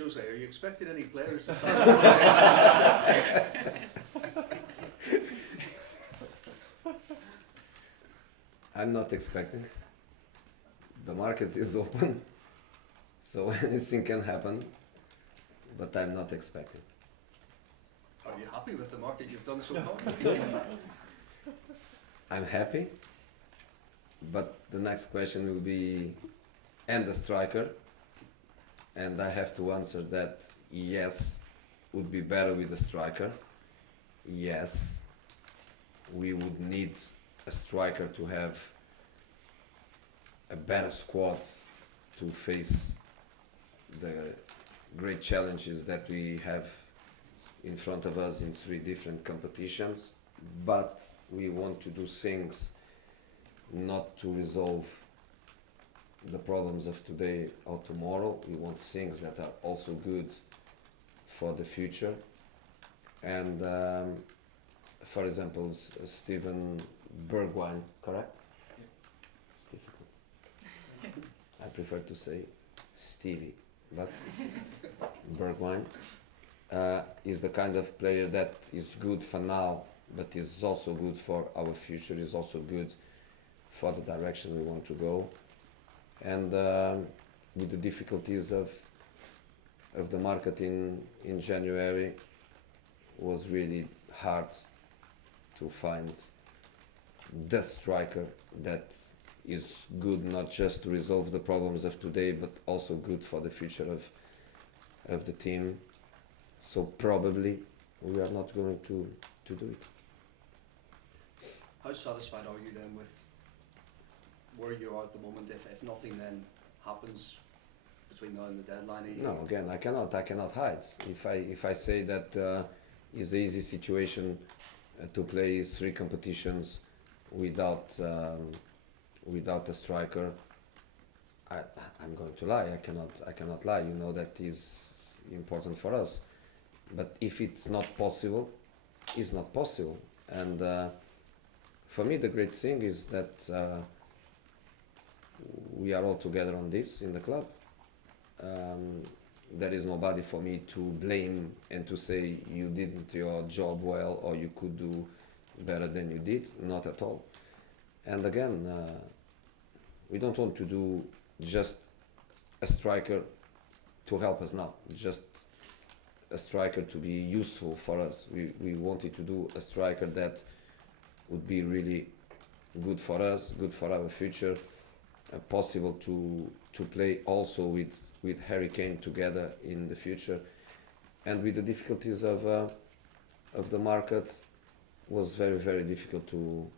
Jose, are you expecting any players to sign? I'm not expecting. The market is open, so anything can happen, but I'm not expecting. Are you happy with the market you've done so far? I'm happy, but the next question will be, and the striker, and I have to answer that yes, would be better with a striker. Yes, we would need a striker to have a better squad to face the great challenges that we have in front of us in 3 different competitions, but we want to do things not to resolve the problems of today or tomorrow. We want things that are also good for the future. And for example, Steven Bergwijn, correct? Yeah. Stephen. I prefer to say Stevie, but Bergwijn is the kind of player that is good for now, but is also good for our future, is also good for the direction we want to go. And with the difficulties of the market in January, was really hard to find the striker that is good not just to resolve the problems of today, but also good for the future of the team. So probably we are not going to do it. How satisfied are you then with where you are at the moment? If nothing then happens between now and the deadline? No, again, I cannot hide. If I say that it's the easy situation to play 3 competitions without a striker, I'm going to lie. I cannot lie. You know that is important for us. But if it's not possible, it's not possible. And for me, the great thing is that we are all together on this in the club. There is nobody for me to blame and to say you didn't your job well or you could do better than you did. Not at all. And again, we don't want to do just a striker to help us now, just a striker to be useful for us. We wanted to do a striker that would be really good for us, good for our future, possible to play also with Harry Kane together in the future. And with the difficulties of the market, was very, very difficult to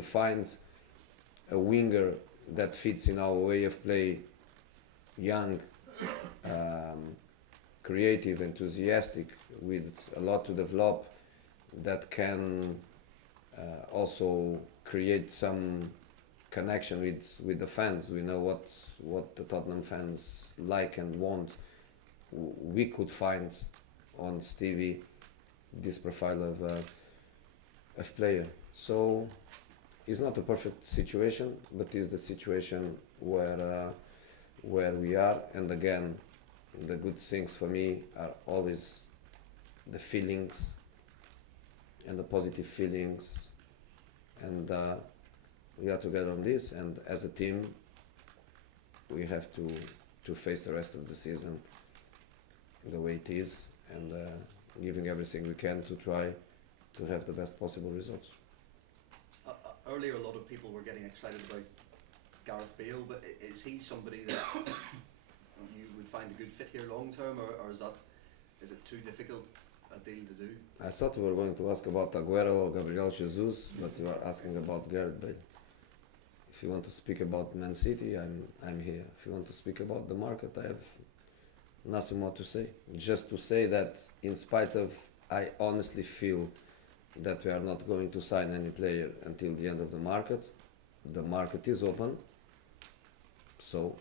find a winger that fits in our way of play, young, creative, enthusiastic, with a lot to develop, that can also create some connection with the fans. We know what the Tottenham fans like and want. We could find on Stevie this profile of player. So it's not a perfect situation, but it's the situation where we are. And again, the good things for me are always the feelings and the positive feelings, and we are together on this. And as a team, we have to face the rest of the season the way it is, and giving everything we can to try to have the best possible results. Earlier, a lot of people were getting excited about Gareth Bale, but is he somebody that you would find a good fit here long term, or is it too difficult a deal to do? I thought you were going to ask about Aguero or Gabriel Jesus, but you are asking about Gareth Bale. If you want to speak about Man City, I'm here. If you want to speak about the market, I have nothing more to say. Just to say that in spite of, I honestly feel that we are not going to sign any player until the end of the market. The market is open, so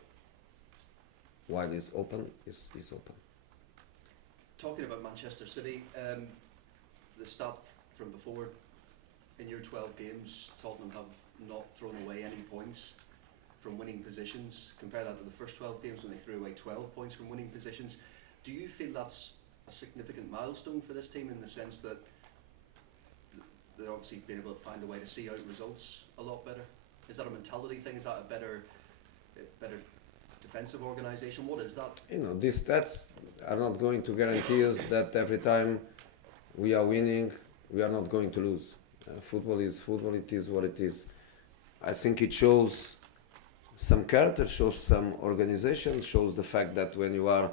while it's open, it's open. Talking about Manchester City, the stat from before, in your 12 games, Tottenham have not thrown away any points from winning positions. Compare that to the first 12 games when they threw away 12 points from winning positions. Do you feel that's a significant milestone for this team in the sense that they're obviously been able to find a way to see out results a lot better? Is that a mentality thing? Is that a better defensive organisation? What is that? You know, these stats are not going to guarantee us that every time we are winning, we are not going to lose. Football is football, it is what it is. I think it shows some character, shows some organization, shows the fact that when you are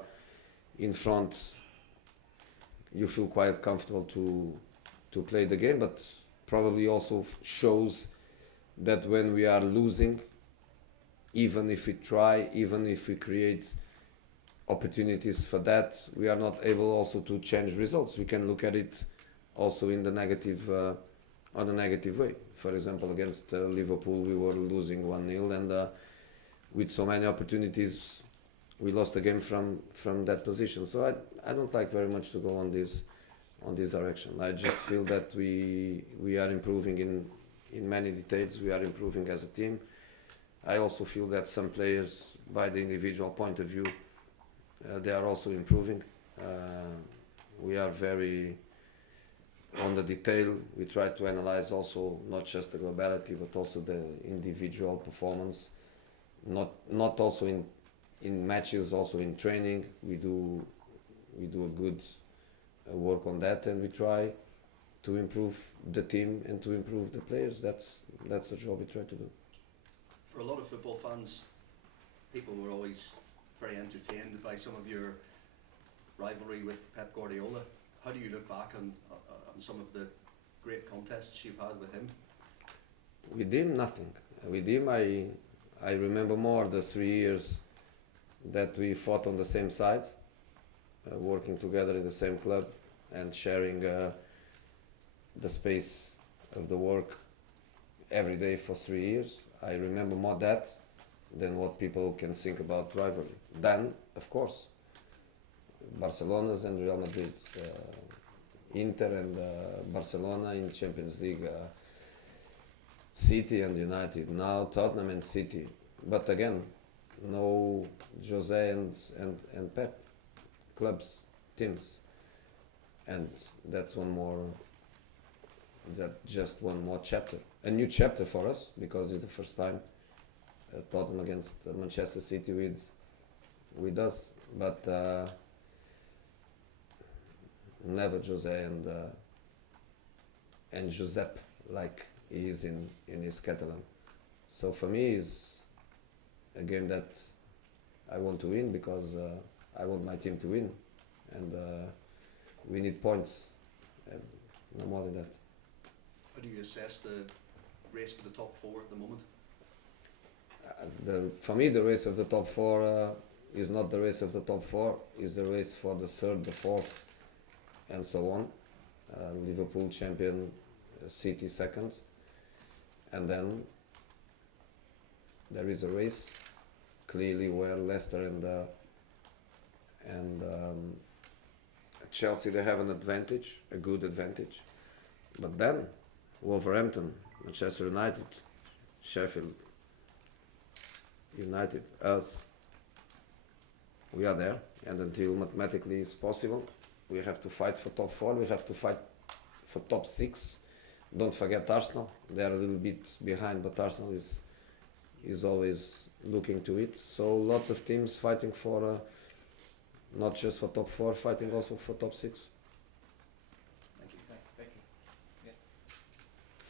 in front, you feel quite comfortable to play the game, but probably also shows that when we are losing, even if we try, even if we create opportunities for that, we are not able also to change results. We can look at it also in the negative, on a negative way. For example, against Liverpool, we were losing 1-0, and with so many opportunities, we lost the game from that position. So I don't like very much to go on this direction. I just feel that we are improving in many details. We are improving as a team. I also feel that some players, by the individual point of view, they are also improving. We are very on the detail. We try to analyze also not just the globality, but also the individual performance. Not also in matches, also in training. We do a good work on that, and we try to improve the team and to improve the players. That's the job we try to do. For a lot of football fans, people were always very entertained by some of your rivalry with Pep Guardiola. How do you look back on some of the great contests you've had with him? With him, nothing. With him, I remember more the 3 years that we fought on the same side, working together in the same club and sharing the space of the work every day for 3 years. I remember more that than what people can think about rivalry. Then, of course, Barcelona's and Real Madrid, Inter and Barcelona in Champions League, City and United, now Tottenham and City. But again, no Jose and Pep, clubs, teams. And that's just one more chapter. A new chapter for us, because it's the first time Tottenham against Manchester City with us. But never Jose and Josep like he is in his Catalan. So for me, it's a game that I want to win because I want my team to win, and we need points, and no more than that. How do you assess the race for the top four at the moment? For me, the race of the top four is not the race of the top four, is the race for the third, the fourth, and so on. Liverpool champion, City second, and then there is a race clearly where Leicester and Chelsea, they have an advantage, a good advantage, but then Wolverhampton, Manchester United, Sheffield United, us, we are there, and until mathematically it's possible, we have to fight for top four, we have to fight for top six. Don't forget Arsenal, they are a little bit behind, but Arsenal is always looking to it. So lots of teams fighting for, not just for top four, fighting also for top six. Thank you. Becky. Yeah.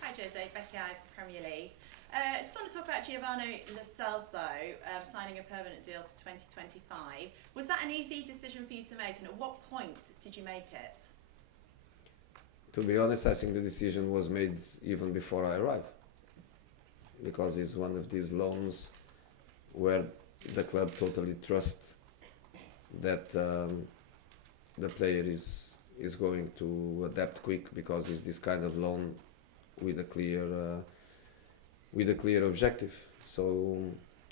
Hi Jose, Becky Ives, Premier League. I just want to talk about Giovanni Lo Celso signing a permanent deal to 2025. Was that an easy decision for you to make, and at what point did you make it? To be honest, I think the decision was made even before I arrived, because it's one of these loans where the club totally trusts that the player is going to adapt quick, because it's this kind of loan with a clear objective. So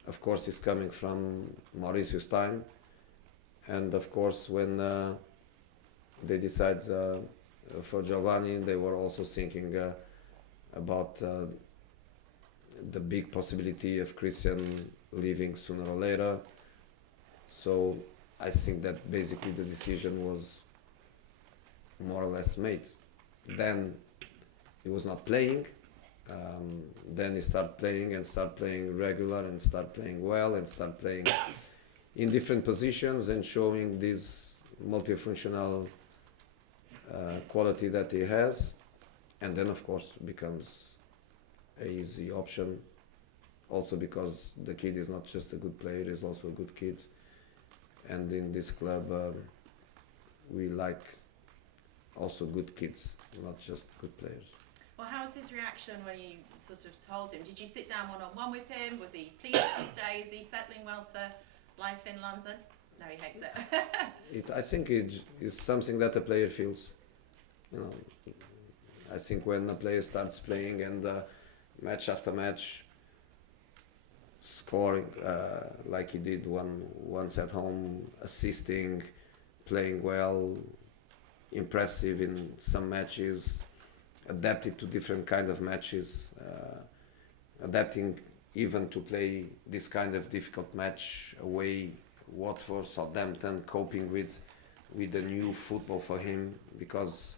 of course it's coming from Mauricio's time, and of course when they decide for Giovanni, they were also thinking about the big possibility of Christian leaving sooner or later. So I think that basically the decision was more or less made. Then he was not playing. Then he started playing and start playing regular and start playing well and start playing in different positions and showing this multifunctional quality that he has. And then of course becomes a easy option, also because the kid is not just a good player, he's also a good kid. And in this club we like also good kids, not just good players. Well, how was his reaction when you sort of told him? Did you sit down one-on-one with him? Was he pleased to stay? Is he settling well to life in London? No, he hates it. I think it is something that a player feels. You know, I think when a player starts playing and match after match, scoring like he did once at home, assisting, playing well, impressive in some matches, adapted to different kind of matches, adapting even to play this kind of difficult match away, Watford, Southampton, coping with the new football for him, because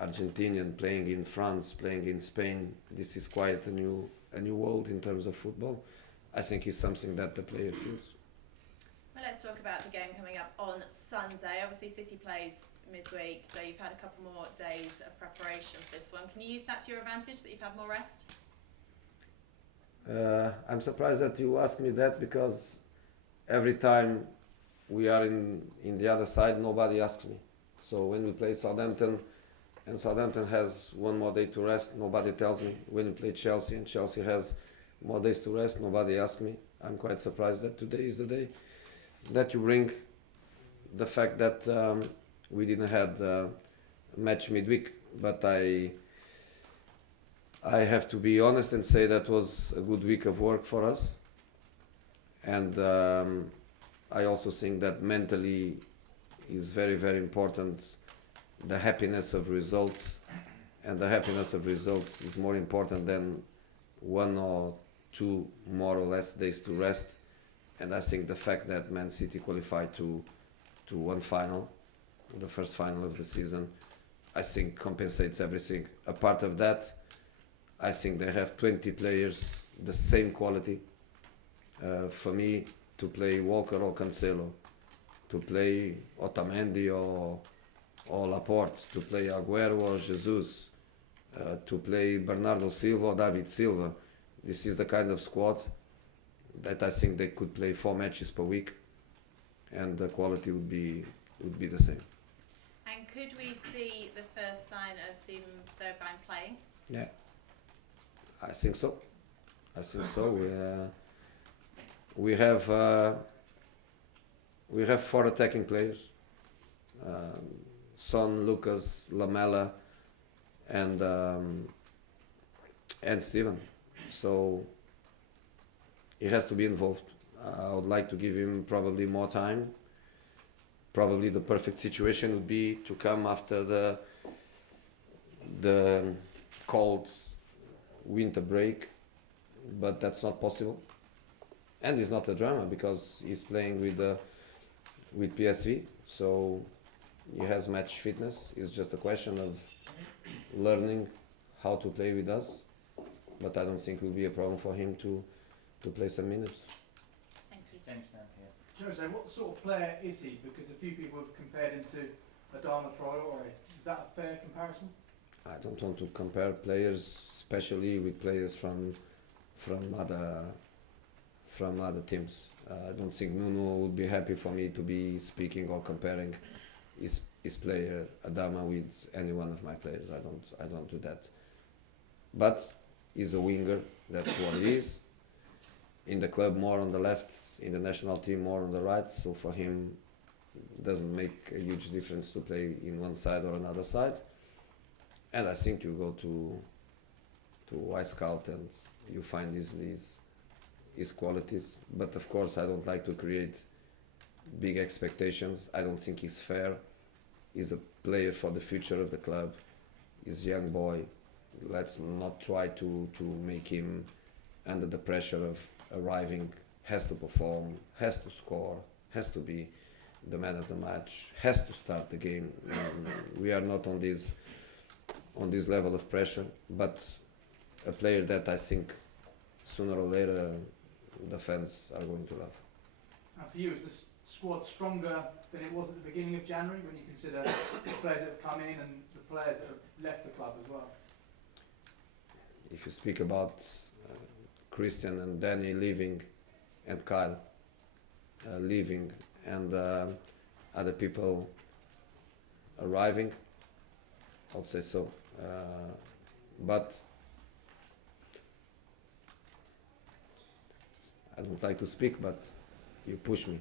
Argentinian playing in France, playing in Spain, this is quite a new world in terms of football. I think it's something that the player feels. Well, let's talk about the game coming up on Sunday. Obviously, City plays midweek, so you've had a couple more days of preparation for this one. Can you use that to your advantage, that you've had more rest? I'm surprised that you asked me that, because every time we are in the other side, nobody asks me. So when we play Southampton, and Southampton has one more day to rest, nobody tells me. When we play Chelsea, and Chelsea has more days to rest, nobody asks me. I'm quite surprised that today is the day that you bring the fact that we didn't have a match midweek. But I have to be honest and say that was a good week of work for us. And I also think that mentally is very, very important, the happiness of results. And the happiness of results is more important than 1 or 2 more or less days to rest. And I think the fact that Man City qualified to one final, the first final of the season, I think compensates everything. A part of that, I think they have 20 players, the same quality. For me, to play Walker or Cancelo, to play Otamendi or Laporte, to play Aguero or Jesus, to play Bernardo Silva or David Silva, this is the kind of squad that I think they could play 4 matches per week, and the quality would be the same. And could we see the first sign of Steven Bergwijn playing? Yeah, I think so. We have 4 attacking players: Son, Lucas, Lamela, and Steven. So he has to be involved. I would like to give him probably more time. Probably the perfect situation would be to come after the cold winter break, but that's not possible. And it's not a drama, because he's playing with PSV, so he has match fitness. It's just a question of learning how to play with us, but I don't think it will be a problem for him to play some minutes. Thank you. James down here. Jose, what sort of player is he? Because a few people have compared him to Adama Traore. Is that a fair comparison? I don't want to compare players, especially with players from other teams. I don't think Nuno would be happy for me to be speaking or comparing his player Adama with any one of my players. I don't do that. But he's a winger. That's what he is. In the club, more on the left. In the national team, more on the right. So for him, it doesn't make a huge difference to play in one side or another side. And I think you go to iScout and you find his qualities. But of course, I don't like to create big expectations. I don't think he's fair. He's a player for the future of the club. He's a young boy. let's not try to make him under the pressure of arriving, has to perform, has to score, has to be the man of the match, has to start the game. We are not on this level of pressure, but a player that I think sooner or later the fans are going to love. And for you, is the squad stronger than it was at the beginning of January when you consider the players that have come in and the players that have left the club as well? If you speak about Christian and Danny leaving and Kyle leaving and other people arriving, I would say so. But I don't like to speak, but you push me.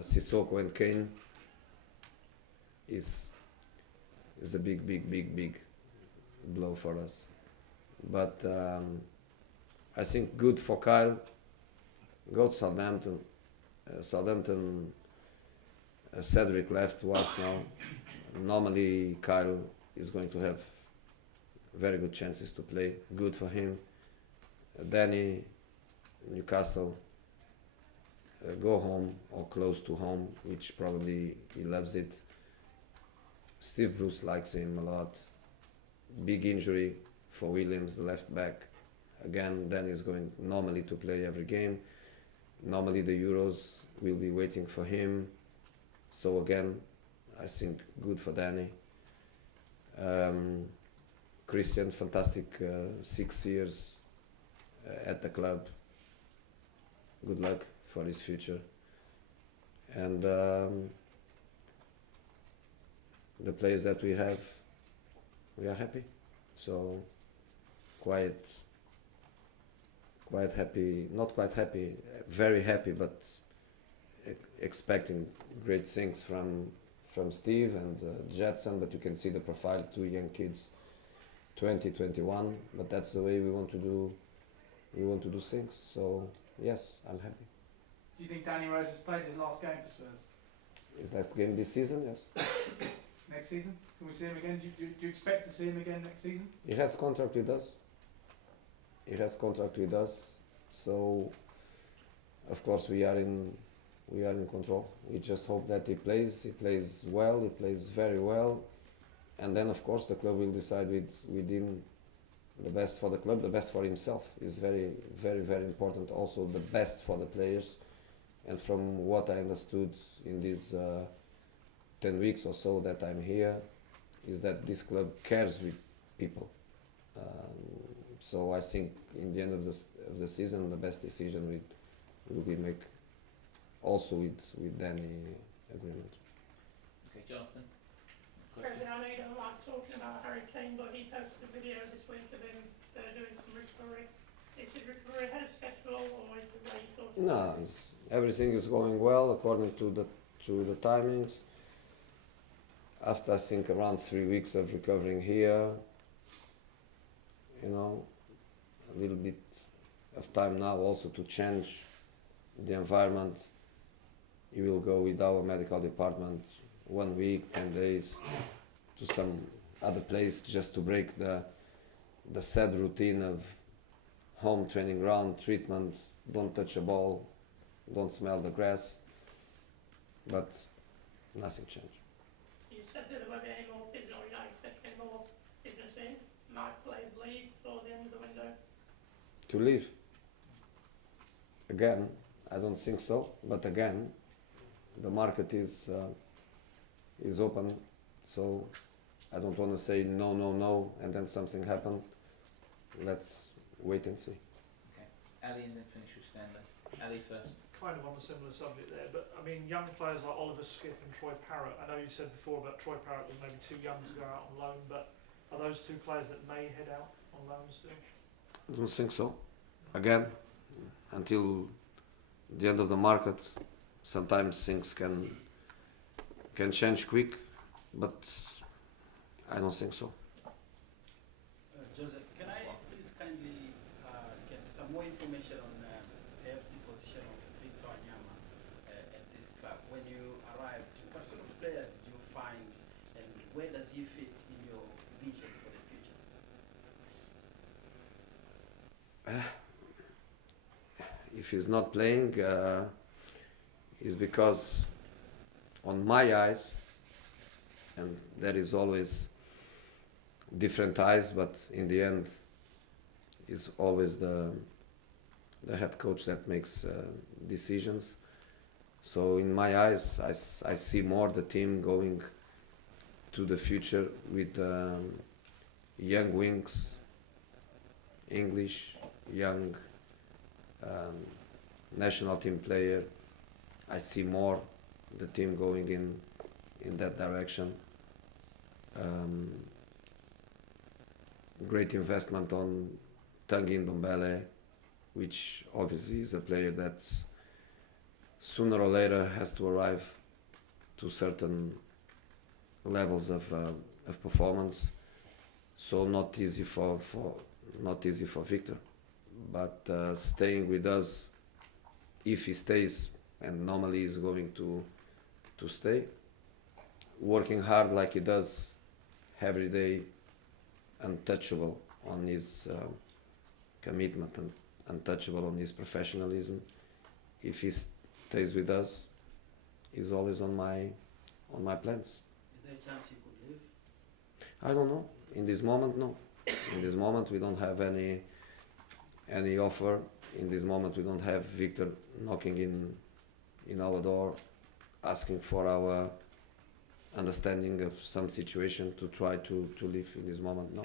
Sissoko and Kane is a big blow for us. But I think good for Kyle. Go to Southampton. Southampton, Cedric left once now. Normally Kyle is going to have very good chances to play. Good for him. Danny, Newcastle, go home or close to home, which probably he loves it. Steve Bruce likes him a lot. Big injury for Williams, the left back. Again, Danny is going normally to play every game. Normally the Euros will be waiting for him. So again, I think good for Danny. Christian, fantastic 6 years at the club. Good luck for his future. And the players that we have, we are happy. So quite happy, not quite happy, very happy, but expecting great things from Steve and Jetson. But you can see the profile, 2 young kids, 20, 21. But that's the way we want to do. We want to do things. So yes, I'm happy. Do you think Danny Rose has played his last game for Spurs? His last game this season, yes. Next season? Can we see him again? Do you expect to see him again next season? He has contract with us. He has contract with us. So of course we are in control. We just hope that he plays well, he plays very well, and then of course the club will decide with him the best for the club, the best for himself is very important. Also the best for the players. And from what I understood in these 10 weeks or so that I'm here, is that this club cares with people. So I think in the end of the season, the best decision will be make also with Danny agreement. Okay, Jonathan. President, I know you don't like talking about Harry Kane, but he posted a video this week of him doing some recovery. Is his recovery ahead of schedule, or is the way you thought? No, everything is going well according to the timings. After I think around 3 weeks of recovering here, a little bit of time now also to change the environment. You will go with our medical department 1 week, 10 days to some other place just to break the sad routine of home training ground, treatment, don't touch a ball, don't smell the grass, but nothing changed. You said that there won't be any more business, or you don't expect any more business in. Might players leave before the end of the window? To leave? Again, I don't think so, but again, the market is open, so I don't want to say no, and then something happen. Let's wait and see. Okay, Ali, and then finish with Stanley. Ali first. Kind of on a similar subject there, but I mean, young players like Oliver Skipp and Troy Parrott. I know you said before about Troy Parrott was maybe too young to go out on loan, but are those 2 players that may head out on loan still? I don't think so. Again, until the end of the market, sometimes things can change quick, but I don't think so. Jose, can I please kindly get some more information on the healthy position of Victor Wanyama at this club? When you arrived, what sort of player did you find, and where does he fit in your vision for the future? if he's not playing, is because on my eyes, and there is always different eyes, but in the end, is always the head coach that makes decisions. So in my eyes, I see more the team going to the future with young wings, English, young national team player. I see more the team going in that direction. Great investment on Tanguy Ndombele, which obviously is a player that sooner or later has to arrive to certain levels of performance. So not easy for Victor, but staying with us, if he stays, and normally he's going to stay, working hard like he does every day, untouchable on his commitment and untouchable on his professionalism. If he stays with us, he's always on my plans. Is there a chance you could leave? I don't know. In this moment, no. In this moment, we don't have any offer. In this moment, we don't have Victor knocking in our door, asking for our understanding of some situation to try to live in this moment. No.